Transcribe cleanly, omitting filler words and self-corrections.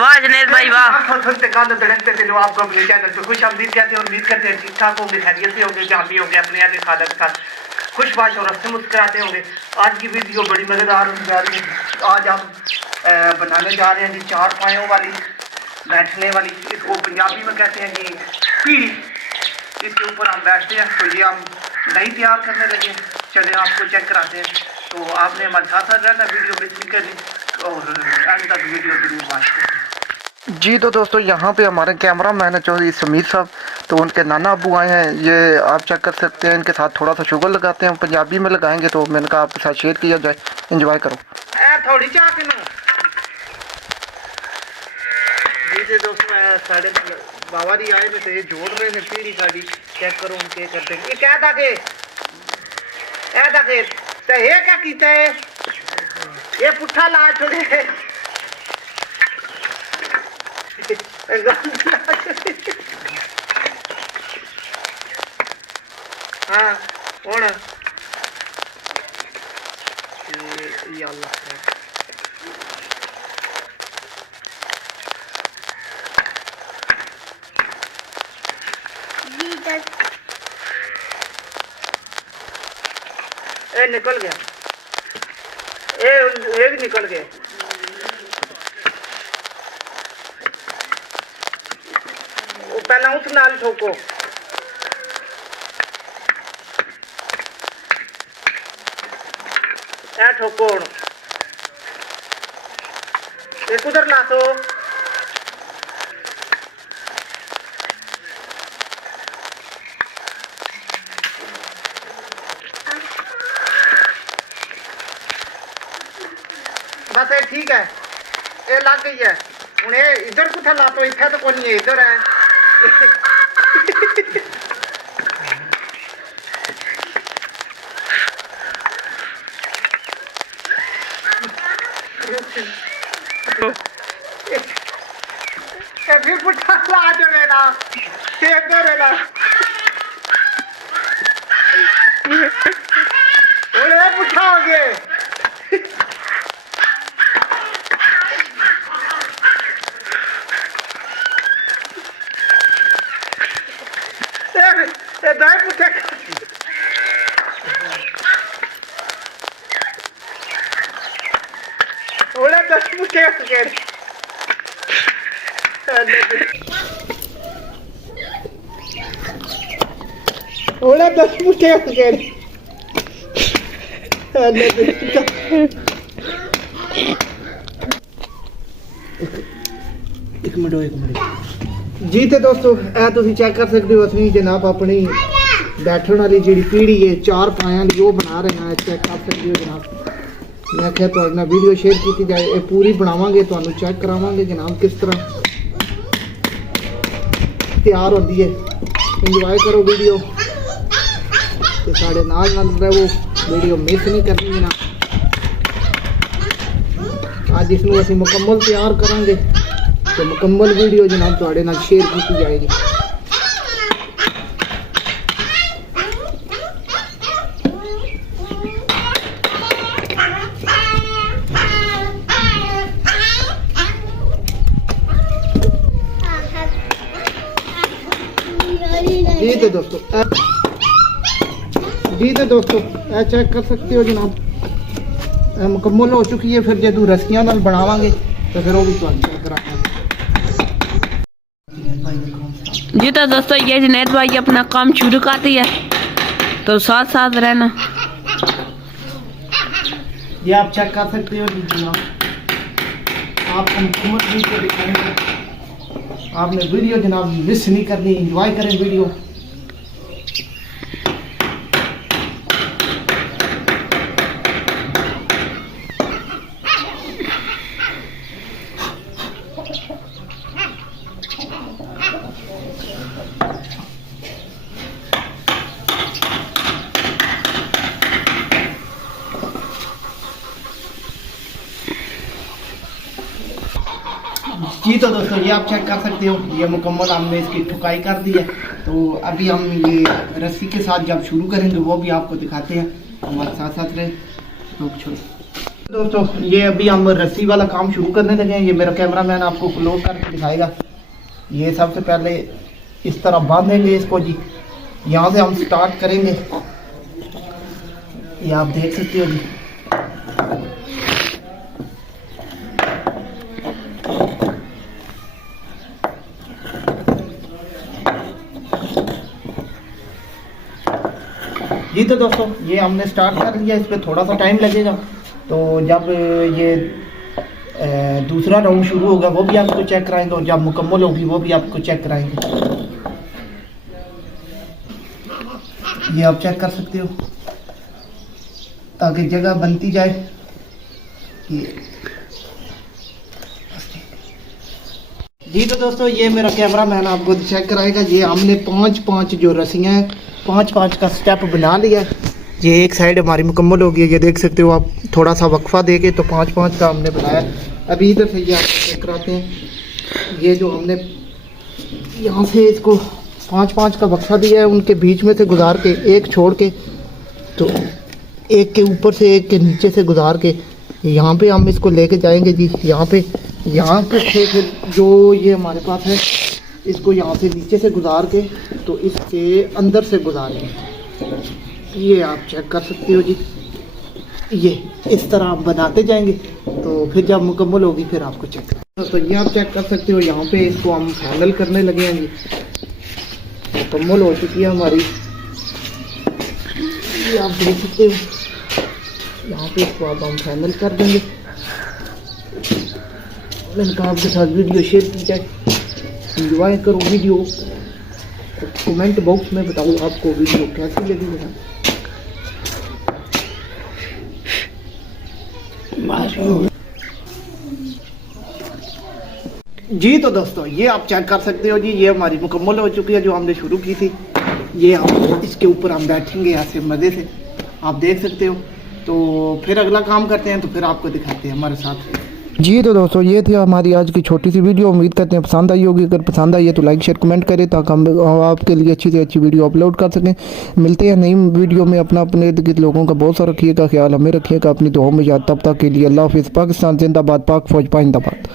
वाह जुनैद भाई वाह। सुनते गाने धड़कते थे लोग आपको अपने चैनल पे खुश आमदीद कहते हैं। उम्मीद करते हैं ठीक ठाक होंगे, खैरियत से होंगे, जहाँ भी होंगे अपने अहल खाला के साथ खुशबाश और हंसते मुस्कुराते होंगे। आज की वीडियो बड़ी मज़ेदार होने जा रही है। आज हम बनाने जा रहे हैं जी 4 पायों वाली बैठने वाली, इसको पंजाबी में कहते हैं जी पीढ़ी। इसके ऊपर हम बैठते हैं। तो ये हम दही तैयार करने लगे, चले आपको चेक कराते हैं। तो आपने हमारे साथ साथ रहना, वीडियो मिस नहीं करनी और एंड तक वीडियो जरूर वॉच करें। जी तो दोस्तों यहाँ पे हमारे कैमरा मैन है चौधरी समीर साहब, तो उनके नाना अबू आए हैं, ये आप चेक कर सकते हैं। इनके साथ थोड़ा सा शुगर लगाते हैं, पंजाबी में लगाएंगे, तो मैंने कहा आपके साथ शेयर किया जाए, एंजॉय करो। थोड़ी चाह के जी दोस्तों साढ़े बाबा जी आए में तो ये जोड़ रहे हैं पीढ़ी साड़ी, चेक करो उनके करते हैं। ये क्या था के तो ये क्या कीता है, ये पुट्ठा ला छोड़े हाँ कौन ये अल्लाह ए निकल गया, ए भी निकल गया। वो पहला उस नाल ठोको, ए ठोको एक उधर ला तो बस ये ठीक है, ये लग गई है। हूँ इधर कुछ ला तो इतना तो कोई नहीं है, इधर है फिर पुट्ठा ला जो ना इधर है ना पुट्ठा हो गया। ओला 10 मुठे हो गए, ओला 10 मुठे हो गए। एक मिनट जी तो दोस्तों ए तुम चेक कर सकते हो, असली जनाब अपनी बैठने वाली जी पीढ़ी है 4 पाया वो बना रहे हैं, चेक कर सकते हो जनाब। मैं क्या तो वीडियो शेयर की जाए, ये पूरी बनावांगे, तो चेक करावांगे जनाब किस तरह तैयार होती है। इंजॉय करो वीडियो ते साढ़े नाल रहो, वीडियो मिस नहीं करनी जनाब। आज इसमें असं मुकम्मल तैयार करांगे, तो मुकम्मल वीडियो जनाब तुहाडे नाल शेयर की जाएगी। जी तो दोस्तों चेक कर सकते हो जनाब मुकम्मल हो चुकी है। फिर जो रस्सियां नाल बनावांगे तो फिर वो भी चेक करांगे। जी तो दोस्तों ये जुनैद भाई अपना काम शुरू कर दिया, तो साथ साथ रहना। ये आप चेक कर सकते हो जनाब, आपको मुकम्मल वीडियो दिखाएंगे। आपने वीडियो जनाब मिस नहीं करनी, एंजॉय करें वीडियो। जी तो दोस्तों ये आप चेक कर सकते हो, ये मुकम्मल हमने इसकी ठुकाई कर दी है। तो अभी हम ये रस्सी के साथ जब शुरू करेंगे वो भी आपको दिखाते हैं, हमारे साथ साथ रहे। तो दोस्तों ये अभी हम रस्सी वाला काम शुरू करने लगे हैं। ये मेरा कैमरामैन आपको क्लोज करके दिखाएगा। ये सबसे पहले इस तरह बांधेंगे इसको जी। यहाँ से हम स्टार्ट करेंगे, ये आप देख सकते हो जी। जी तो दोस्तों ये हमने स्टार्ट कर लिया। इस पर थोड़ा सा टाइम लगेगा, तो जब ये दूसरा राउंड शुरू होगा वो भी आपको चेक कराएंगे, और जब मुकम्मल होगी वो भी आपको चेक कराएंगे। ये आप चेक कर सकते हो ताकि जगह बनती जाए। ये जी तो दोस्तों ये मेरा कैमरामैन आपको चेक कराएगा। ये हमने पांच जो रस्सियाँ हैं, पांच का स्टेप बना लिया है। ये एक साइड हमारी मुकम्मल हो गई है, ये देख सकते हो आप। थोड़ा सा वक्फा देके तो पांच का हमने बनाया। अभी इधर से ये आपको चेक कराते हैं। ये जो हमने यहाँ से इसको पांच का वक्फा दिया है, उनके बीच में से गुजार के एक छोड़ के, तो एक के ऊपर से एक के नीचे से गुजार के यहाँ पे हम इसको लेके जाएंगे जी। यहाँ पे से फिर जो ये हमारे पास है, इसको यहाँ से नीचे से गुजार के तो इसके अंदर से गुजारेंगे। ये आप चेक कर सकते हो जी। ये इस तरह हम बनाते जाएंगे, तो फिर जब मुकम्मल होगी फिर आपको चेक करें। तो ये आप चेक कर सकते हो, यहाँ पे इसको हम फाइनल करने लगे हैं जी। मुकम्मल हो चुकी है हमारी, ये आप देख सकते हो। यहाँ पे इसको अब हम फाइनल कर देंगे। मैंने कहा आपके साथ वीडियो शेयर की जाए, एंजॉय करो वीडियो। कमेंट बॉक्स में बताओ आपको वीडियो कैसी लगी है। जी तो दोस्तों ये आप चेक कर सकते हो जी। ये हमारी मुकम्मल हो चुकी है जो हमने शुरू की थी। ये हम इसके ऊपर हम बैठेंगे ऐसे मज़े से, आप देख सकते हो। तो फिर अगला काम करते हैं, तो फिर आपको दिखाते हैं हमारे साथ। जी तो दोस्तों ये थी हमारी आज की छोटी सी वीडियो। उम्मीद करते हैं पसंद आई होगी। अगर पसंद आई है तो लाइक शेयर कमेंट करें, ताकि हम आपके लिए अच्छी से अच्छी वीडियो अपलोड कर सकें। मिलते हैं नई वीडियो में। अपने इर्द गिर्द लोगों का बहुत सारा रखिएगा ख्याल, हमें रखिएगा अपनी दुआओं में याद। तब तक के लिए अल्लाह हाफिज़। पाकिस्तान जिंदाबाद, पाक फौज पाइंदाबाद।